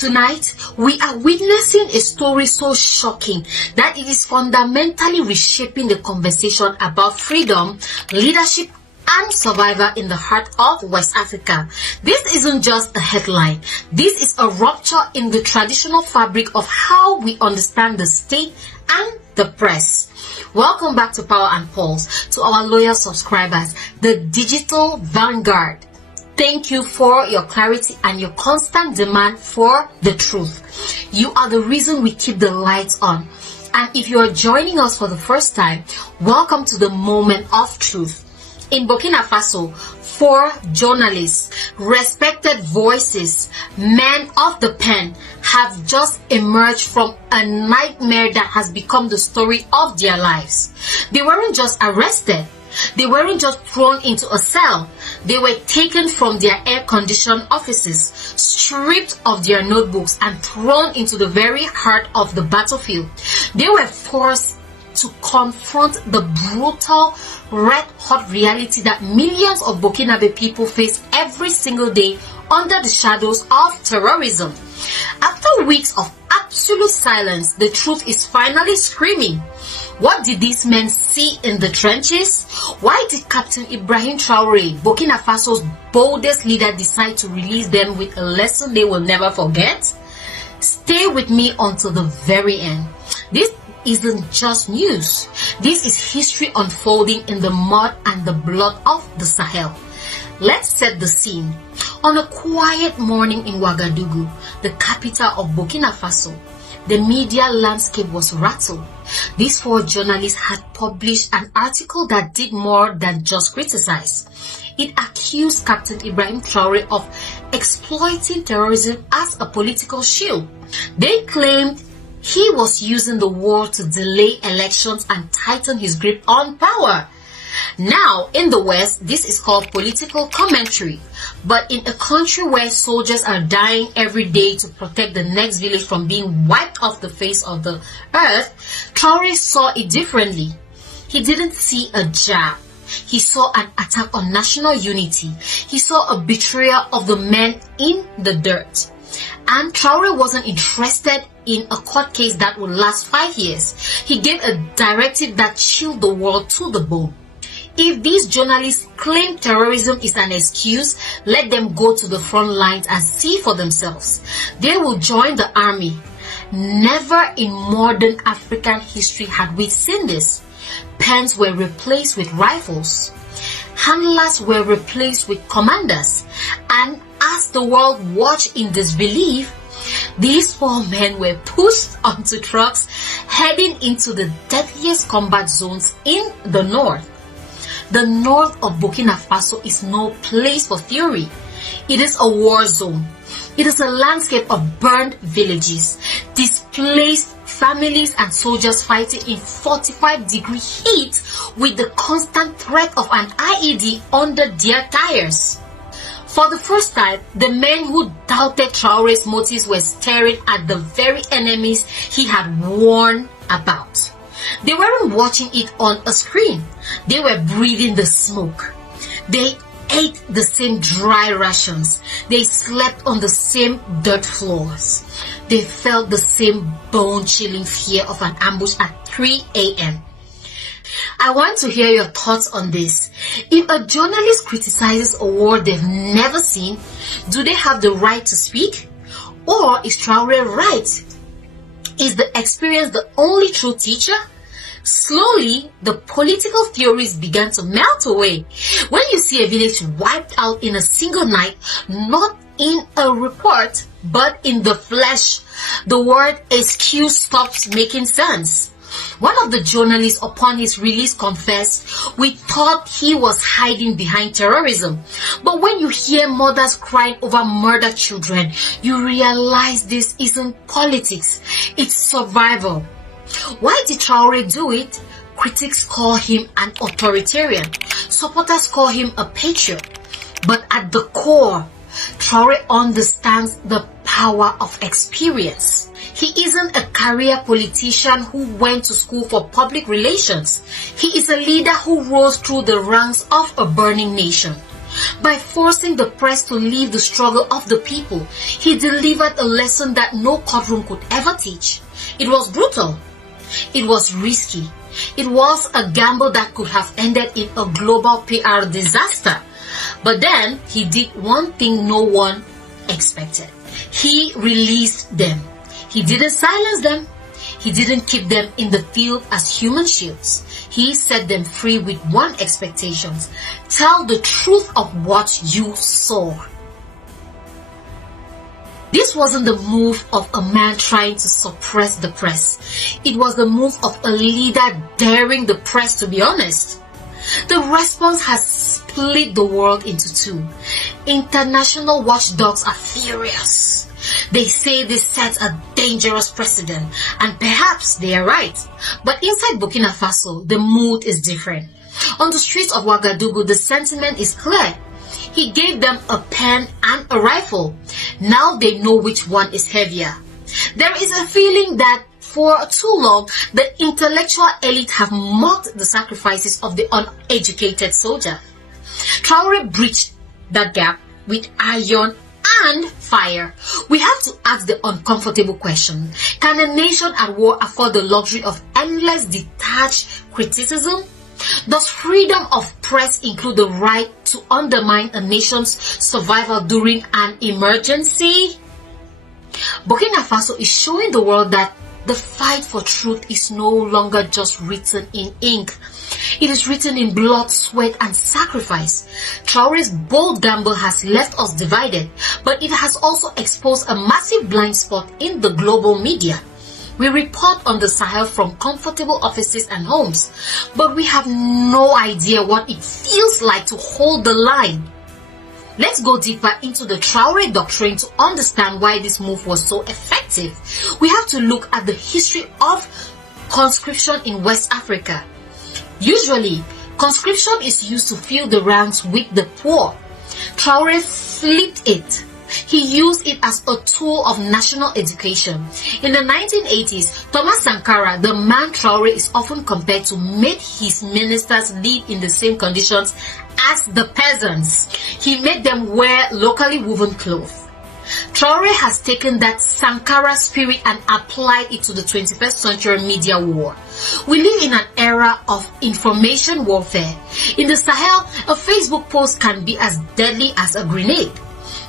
Tonight, we are witnessing a story so shocking that it is fundamentally reshaping the conversation about freedom, leadership, and survival in the heart of West Africa. This isn't just a headline. This is a rupture in the traditional fabric of how we understand the state and the press. Welcome back to Power and Pulse, to our loyal subscribers, the digital vanguard. Thank you for your clarity and your constant demand for the truth. You are the reason we keep the lights on. And if you are joining us for the first time, welcome to the moment of truth. In Burkina Faso, 4 journalists, respected voices, men of the pen, have just emerged from a nightmare that has become the story of their lives. They weren't just arrested. They weren't just thrown into a cell. They were taken from their air-conditioned offices, stripped of their notebooks, and thrown into the very heart of the battlefield. They were forced to confront the brutal, red-hot reality that millions of Burkinabe people face every single day under the shadows of terrorism. After weeks of absolute silence, the truth is finally screaming. What did these men see in the trenches? Why did Captain Ibrahim Traoré, Burkina Faso's boldest leader, decide to release them with a lesson they will never forget? Stay with me until the very end. This isn't just news. This is history unfolding in the mud and the blood of the Sahel. Let's set the scene. On a quiet morning in Ouagadougou, the capital of Burkina Faso, the media landscape was rattled. These 4 journalists had published an article that did more than just criticize. It accused Captain Ibrahim Traoré of exploiting terrorism as a political shield. They claimed he was using the war to delay elections and tighten his grip on power. Now, in the West, this is called political commentary. But in a country where soldiers are dying every day to protect the next village from being wiped off the face of the earth, Traoré saw it differently. He didn't see a jab. He saw an attack on national unity. He saw a betrayal of the men in the dirt. And Traoré wasn't interested in a court case that would last 5 years. He gave a directive that chilled the world to the bone. If these journalists claim terrorism is an excuse, let them go to the front lines and see for themselves. They will join the army. Never in modern African history had we seen this. Pens were replaced with rifles. Handlers were replaced with commanders. And as the world watched in disbelief, these 4 men were pushed onto trucks heading into the deadliest combat zones in the north. The north of Burkina Faso is no place for theory. It is a war zone. It is a landscape of burned villages, displaced families, and soldiers fighting in 45-degree heat with the constant threat of an IED under their tires. For the first time, the men who doubted Traoré's motives were staring at the very enemies he had warned about. They weren't watching it on a screen. They were breathing the smoke. They ate the same dry rations. They slept on the same dirt floors. They felt the same bone-chilling fear of an ambush at 3 a.m. I want to hear your thoughts on this. If a journalist criticizes a war they've never seen, do they have the right to speak? Or is Traoré right? Is the experience the only true teacher? Slowly, the political theories began to melt away. When you see a village wiped out in a single night, not in a report, but in the flesh, the word excuse stops making sense. One of the journalists, upon his release, confessed, "We thought he was hiding behind terrorism." But when you hear mothers crying over murdered children, you realize this isn't politics, it's survival. Why did Traoré do it? Critics call him an authoritarian. Supporters call him a patriot. But at the core, Traoré understands the power of experience. He isn't a career politician who went to school for public relations. He is a leader who rose through the ranks of a burning nation. By forcing the press to leave the struggle of the people, he delivered a lesson that no courtroom could ever teach. It was brutal. It was risky. It was a gamble that could have ended in a global PR disaster. But then he did one thing no one expected. He released them. He didn't silence them. He didn't keep them in the field as human shields. He set them free with one expectation: tell the truth of what you saw. This wasn't the move of a man trying to suppress the press. It was the move of a leader daring the press to be honest. The response has split the world into two. International watchdogs are furious. They say this sets a dangerous precedent, and perhaps they are right. But inside Burkina Faso, the mood is different. On the streets of Ouagadougou, the sentiment is clear. He gave them a pen and a rifle. Now they know which one is heavier. There is a feeling that for too long, the intellectual elite have mocked the sacrifices of the uneducated soldier. Traore breached that gap with iron and fire. We have to ask the uncomfortable question: can a nation at war afford the luxury of endless detached criticism? Does freedom of press include the right to undermine a nation's survival during an emergency? Burkina Faso is showing the world that the fight for truth is no longer just written in ink. It is written in blood, sweat, and sacrifice. Traore's bold gamble has left us divided, but it has also exposed a massive blind spot in the global media. We report on the Sahel from comfortable offices and homes, but we have no idea what it feels like to hold the line. Let's go deeper into the Traore doctrine to understand why this move was so effective. We have to look at the history of conscription in West Africa. Usually, conscription is used to fill the ranks with the poor. Traore flipped it. He used it as a tool of national education. In the 1980s, Thomas Sankara, the man Traore is often compared to, made his ministers live in the same conditions as the peasants. He made them wear locally woven clothes. Traore has taken that Sankara spirit and applied it to the 21st century media war. We live in an era of information warfare. In the Sahel, a Facebook post can be as deadly as a grenade.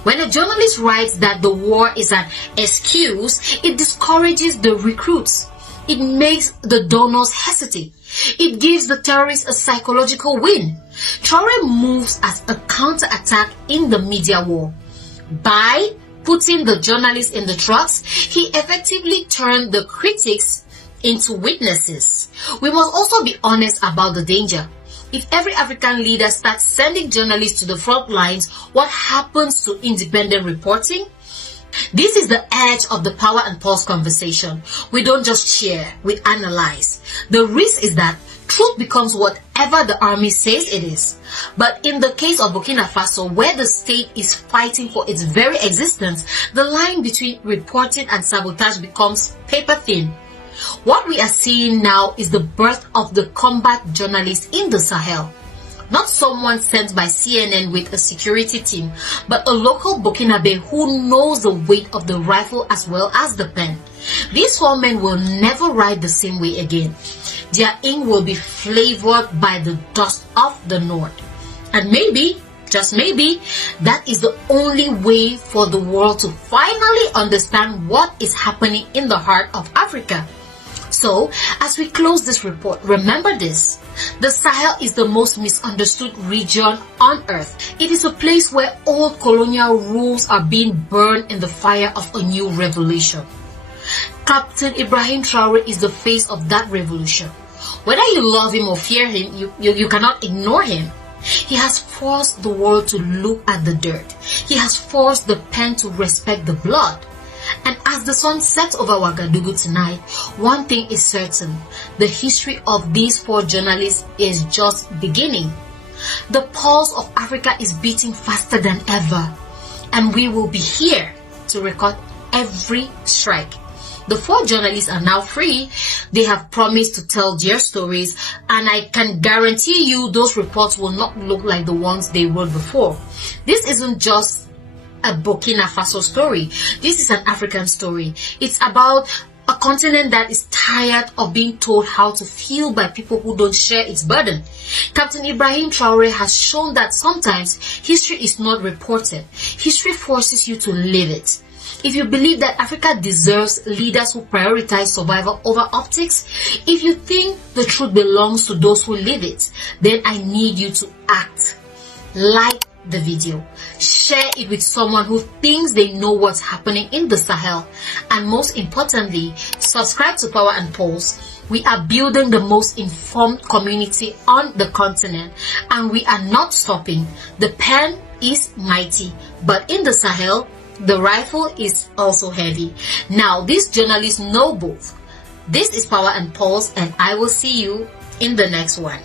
When a journalist writes that the war is an excuse, it discourages the recruits. It makes the donors hesitate. It gives the terrorists a psychological win. Traore moves as a counterattack in the media war. By putting the journalists in the trucks, he effectively turned the critics into witnesses. We must also be honest about the danger. If every African leader starts sending journalists to the front lines, what happens to independent reporting? This is the edge of the power and pulse conversation. We don't just cheer, we analyze. The risk is that truth becomes whatever the army says it is. But in the case of Burkina Faso, where the state is fighting for its very existence, the line between reporting and sabotage becomes paper thin. What we are seeing now is the birth of the combat journalist in the Sahel. Not someone sent by CNN with a security team, but a local Burkinabe who knows the weight of the rifle as well as the pen. These four men will never write the same way again. Their ink will be flavored by the dust of the north. And maybe, just maybe, that is the only way for the world to finally understand what is happening in the heart of Africa. So, as we close this report, remember this: the Sahel is the most misunderstood region on earth. It is a place where old colonial rules are being burned in the fire of a new revolution. Captain Ibrahim Traoré is the face of that revolution. Whether you love him or fear him, you cannot ignore him. He has forced the world to look at the dirt. He has forced the pen to respect the blood. And as the sun sets over Ouagadougou tonight, one thing is certain: the history of these four journalists is just beginning. The pulse of Africa is beating faster than ever, and we will be here to record every strike. The 4 journalists are now free. They have promised to tell their stories, and I can guarantee you those reports will not look like the ones they wrote before. This isn't just a Burkina Faso story. This is an African story. It's about a continent that is tired of being told how to feel by people who don't share its burden. Captain Ibrahim Traoré has shown that sometimes history is not reported. History forces you to live it. If you believe that Africa deserves leaders who prioritize survival over optics, if you think the truth belongs to those who live it, then I need you to act. Like the video, share it with someone who thinks they know what's happening in the Sahel, and most importantly, subscribe to Power and Pulse. We are building the most informed community on the continent, and we are not stopping. The pen is mighty, but in the Sahel, the rifle is also heavy. Now, these journalists know both. This is Power and Pulse, and I will see you in the next one.